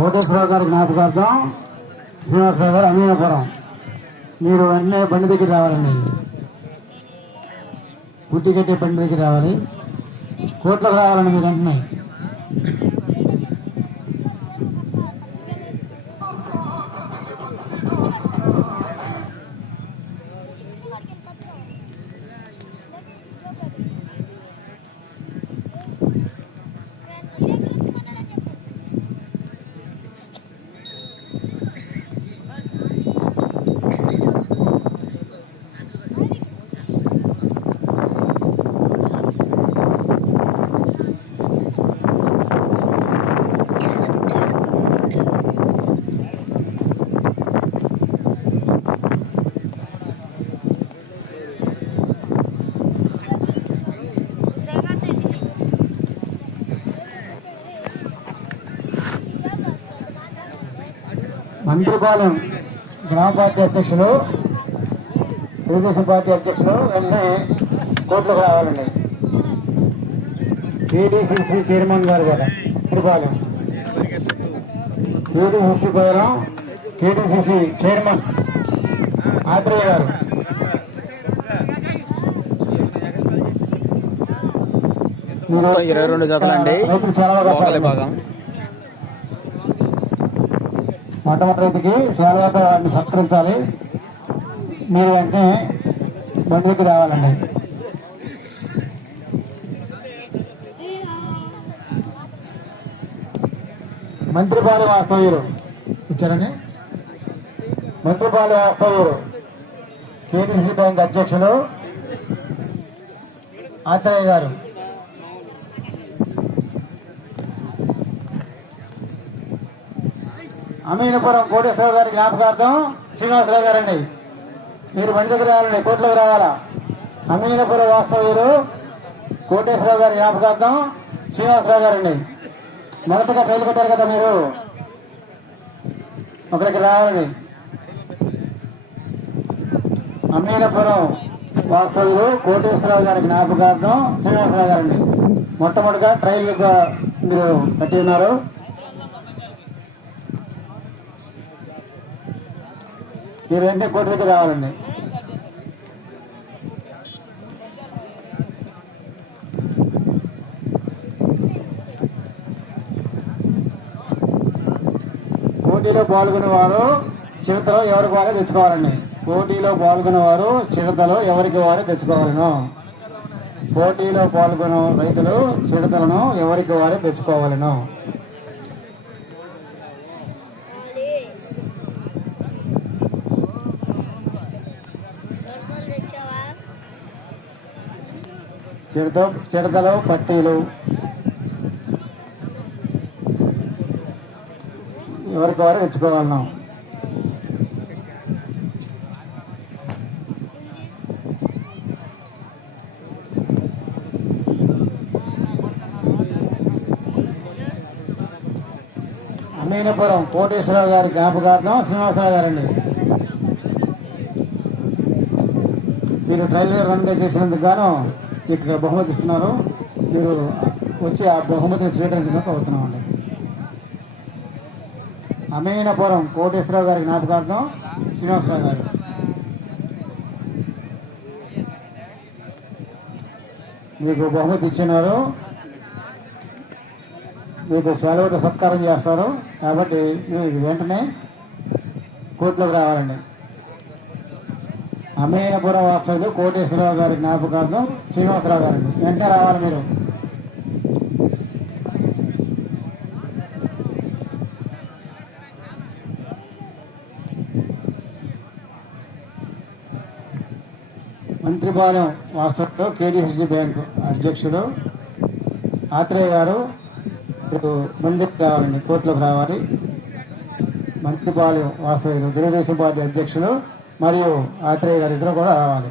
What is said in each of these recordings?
కోటేశ్వరరావు గారి జ్ఞాపకార్థం శ్రీనివాసరావు గారు అమీనపురం. మీరు వెంటనే బండి దగ్గర రావాలండి. పుట్టి కట్టే బండి దగ్గర రావాలి. కోట్లకు రావాలండి మీరు వెంటనే. మంత్రిపాలెం గ్రామ పార్టీ అధ్యక్షులు తెలుగుదేశం పార్టీ అధ్యక్షులు వెంటనే కోర్టులకు రావాలండి. టీడీసీసీ చైర్మన్ గారు కదా మంత్రిపాలెం. టీడీసీసీ గౌరవం టీడీసీసీ చైర్మన్ ఆత్రేయ గారు. ఇరవై రెండు జతలండి. చాలా భాగం. మొట్టమొదటికి సేవలతో వారిని సత్కరించాలి. మీరు వెంటనే బండికి రావాలండి. మంత్రిపాలెం వాస్తవ్యులు ఇచ్చారని మంత్రిపాలెం వాస్తవ్యులు కేటీసీ బ్యాంక్ అధ్యక్షులు ఆచార్య గారు. అమీనపురం కోటేశ్వర గారి జ్ఞాపకార్థం శ్రీనివాసరావు గారండి. మీరు బండి దగ్గర రావాలండి కోట్లోకి రావాలా? అమీనపురం వాస్తవ్యులు కోటేశ్వరరావు గారి జ్ఞాపకార్థం శ్రీనివాసరావు గారండి. మొదటగా పేరు పెట్టారు కదా మీరు? ఒకరికి రావాలండి. అమీనపురం వాస్తవ్యులు కోటేశ్వరరావు గారి జ్ఞాపకార్థం శ్రీనివాసరావు గారండి. మొట్టమొదటిగా ట్రైల్ మీరు కట్టి ఉన్నారు. మీరు వెంటనే కోటి దగ్గర రావాలండి. పోటీలో పాల్గొనేవారు చిరతలో ఎవరికి వారే తెచ్చుకోవాలండి. పోటీలో పాల్గొనేవారు చిరతలో ఎవరికి వారే తెచ్చుకోవాలను. పోటీలో పాల్గొనే రైతులు చిరుతలను ఎవరికి వారే తెచ్చుకోవాలను. చిడత చిడతలు పట్టీలు. ఎవరికి వారు ఎంచుకోగలం అమీనపురం కోటేశ్వరరావు గారి జ్ఞాపకార్థం శ్రీనివాసరావు గారండి. మీరు రైల్వే రన్ చేసినందుకు గాను ఇక్కడ బహుమతి ఇస్తున్నారు. మీరు వచ్చి ఆ బహుమతిని స్వీకరించడానికి అవుతున్నామండి. అమీనపురం కోటేశ్వరరావు గారి జ్ఞాపకార్థం శ్రీనివాసరావు గారు. మీకు బహుమతి ఇచ్చినారు. మీకు సెలవుతో సత్కారం చేస్తారు. కాబట్టి మీరు వెంటనే కోర్టులోకి రావాలండి. అమీనపురం వాస్తవులు కోటేశ్వరరావు గారి జ్ఞాపకార్థం శ్రీనివాసరావు గారు. వెంటనే రావాలి మీరు. మంత్రిపాలెం వాస్తవులు కేడీసీసీ బ్యాంకు అధ్యక్షుడు ఆత్రేయ గారు ఇప్పుడు ముందుకు రావాలండి కోర్టులోకి రావాలి. మంత్రిపాలెం వాస్తవ్యులు తెలుగుదేశం పార్టీ అధ్యక్షుడు మరియు ఆత్రేయ గారు ఇద్దరు కూడా రావాలి.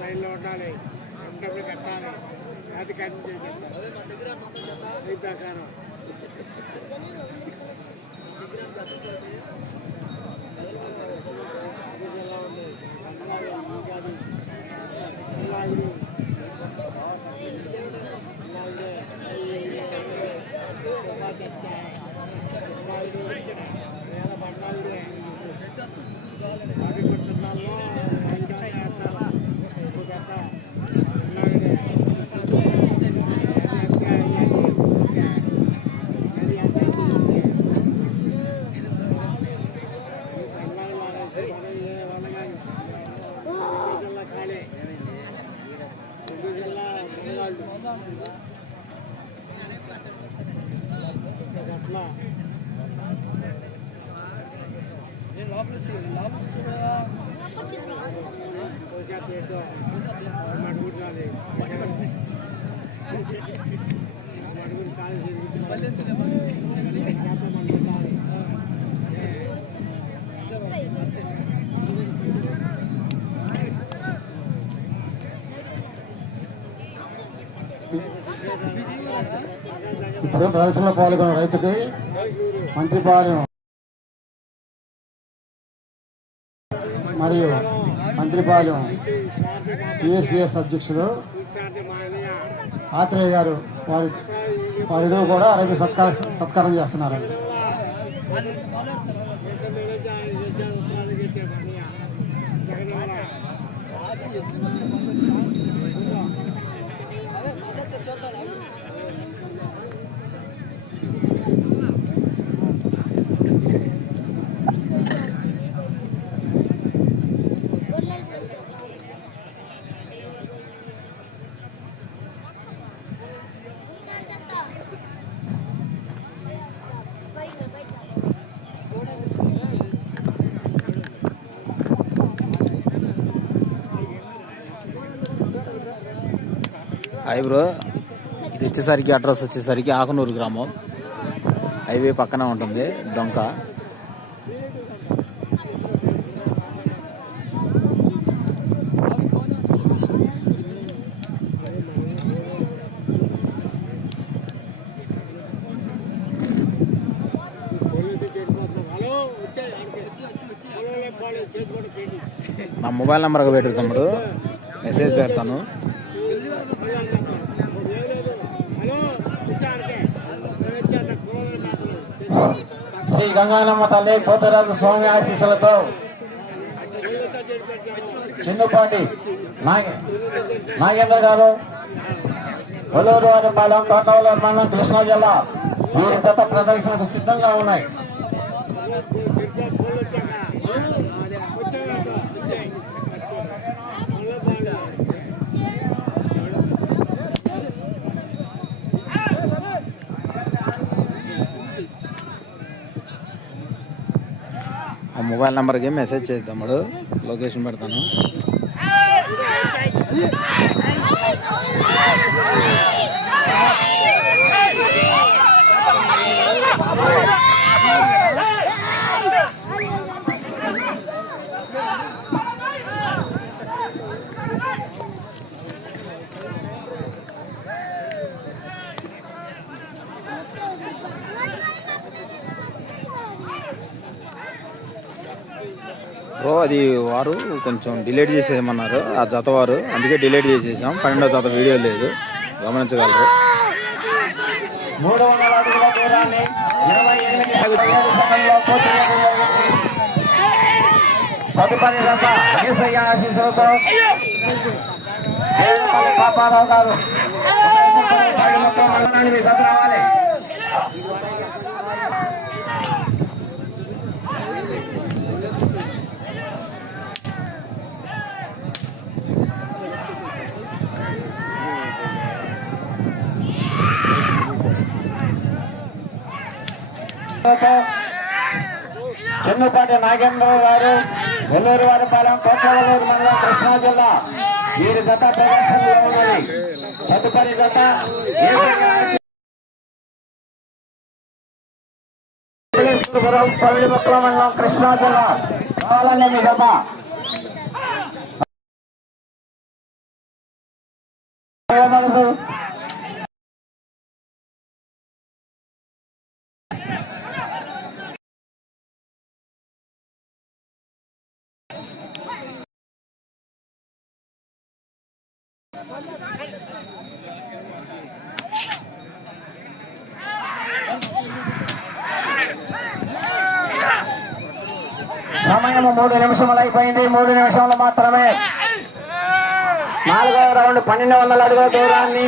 లైన్లో ఉండాలి ఎంటప్పుడు కట్టాలి అది కట్టి ప్రకారం ప్రదర్శనలో పాల్గొన్న రైతుకి మంత్రిపాలెం మంత్రిపాలెం పిఎస్సిఎస్ అధ్యక్షుడు ఆత్రేయ గారు వారి వారిలో కూడా అలాగే సత్కార సత్కారం చేస్తున్నారు. Hi bro. ఇది వచ్చేసరికి అడ్రస్ వచ్చేసరికి ఆకనూరు గ్రామం. హైవే పక్కన ఉంటుంది డొంక. నా మొబైల్ నెంబర్కి పెట్టు మెసేజ్ పెడతాను. శ్రీ గంగానమ్మ తల్లి పోతరాజు స్వామి ఆశీస్సులతో చిన్నపాటి నాగేంద్ర గారు వలూరు వారి పాలెం తోటవలూరు మండలం కృష్ణా జిల్లా వీరి గత ప్రదర్శనకు సిద్ధంగా ఉన్నాయి. మొబైల్ నెంబర్కి మెసేజ్ చేద్దాం లొకేషన్ పెడతాను. అది వారు కొంచెం డిలేట్ చేసేయమన్నారు. ఆ జత వారు అందుకే డిలేట్ చేసేసాం. పన్నెండో జత వీడియో లేదు. గమనించగలరు. తదుపరి రథ ఆశీస్సులతో. గారు మండలాన్ని చిన్నపాటి నాగేంద్రరావు గారు వెల్లూరు వారిపాలెం కోటవల్లూరు మండలం కృష్ణా జిల్లా. వీరి గత ప్రదర్శనలో ఉన్నది తదుపరి గత పల్లిమక్కల మండలం కృష్ణా జిల్లా. కావాలండి మీ గత సమయం మూడు నిమిషములు అయిపోయింది మూడు నిమిషములు మాత్రమే. నాలుగవ రౌండ్ పన్నెండు వందల అడుగుల దూరాన్ని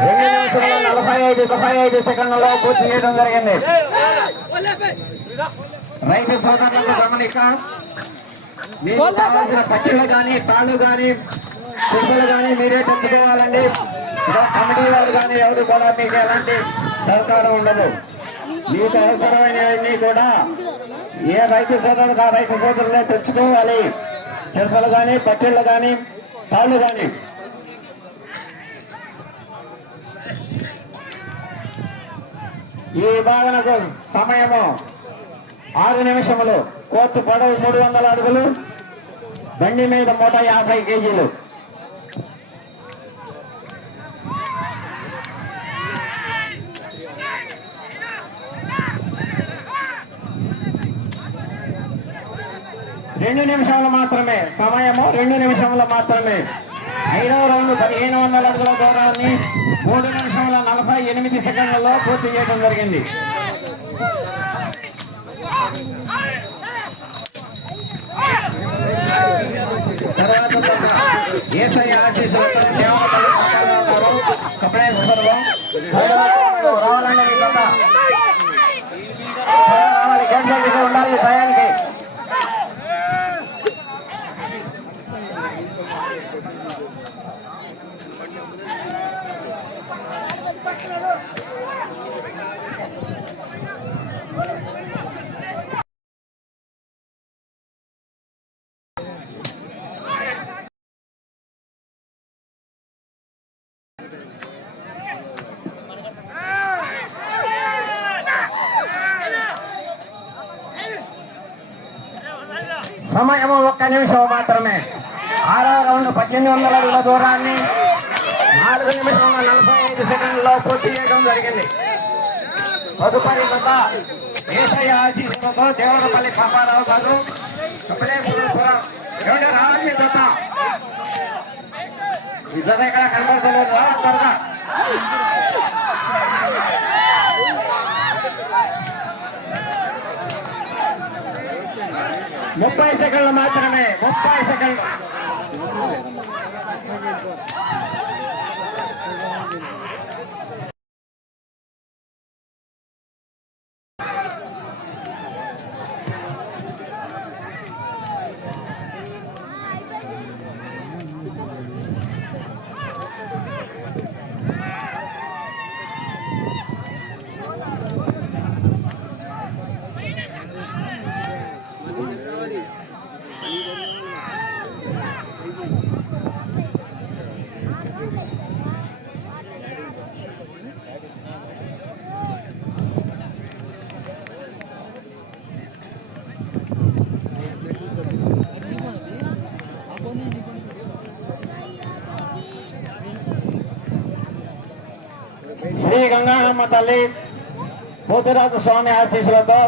రెండు నిమిషంలో నలభై ఐదు ముప్పై ఐదు సెకండ్లలో పూర్తి చేయడం జరిగింది. రైతు సోదరులకు గమనిక మీకు కావాల్సిన పచ్చిలు కానీ తాళ్ళు కానీ చెప్పులు కానీ మీరే తెచ్చుకోవాలండి కమిటీ వారు కానీ ఎవరు కూడా మీకు ఎలాంటి సహకారం ఉండదు. మీకు అవసరమైనవన్నీ కూడా ఏ రైతు సోదరులు ఆ రైతు సోదరులే తెచ్చుకోవాలి. చెరుపులు కానీ పట్టిళ్ళు కానీ తాళ్ళు కానీ ఈ విభాగనకు సమయము ఆరు నిమిషములు. కోర్టు పొడవు మూడు వందల అడుగులు. బండి మీద మూట యాభై కేజీలు. రెండు నిమిషాలు మాత్రమే. సమయము రెండు నిమిషంలో మాత్రమే. ఐదవ రౌండ్ పదిహేను వందల అడుగుల దూరాన్ని మూడు నిమిషాల నలభై ఎనిమిది సెకండ్లలో పూర్తి చేయడం జరిగింది. తర్వాత ఏసఐ ఆశీస్సులతో కపిలేశ్వరం రావాలి గంటల ఉండాలి టయానికి సమయము ఒక్క నిమిషం మాత్రమే. ఆరో రౌండ్ పద్దెనిమిది వందల అడుగుల దూరాన్ని నాలుగు నిమిషం నలభై ఐదు సెకండ్లో పూర్తి చేయడం జరిగింది. తదుపరి గత ఏసయ్య ఆశీస్సులతో దేవరపల్లి పాపారావు గారు కపిలేశ్వరపురం ఏమంటే రావాలి జత. ఇద్దరు జత ఇక్కడ కనబడతలేదు? త్వరగా. ముప్పై సెకండ్లు మాత్రమే ముప్పై సెకండ్లు. శ్రీ గంగానమ్మ తల్లి పోతురాజు స్వామి ఆశీస్సులతో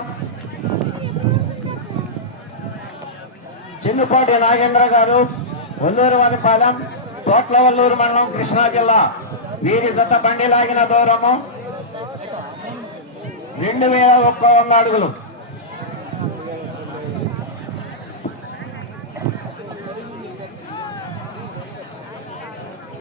చిన్నపాటి నాగేంద్ర గారు ఒల్లూరు వారిపాలెం తోట్లవల్లూరు మండలం కృష్ణా జిల్లా. వీరి జత బండి లాగిన దూరము రెండు వేల ఒక్క వంద అడుగులు.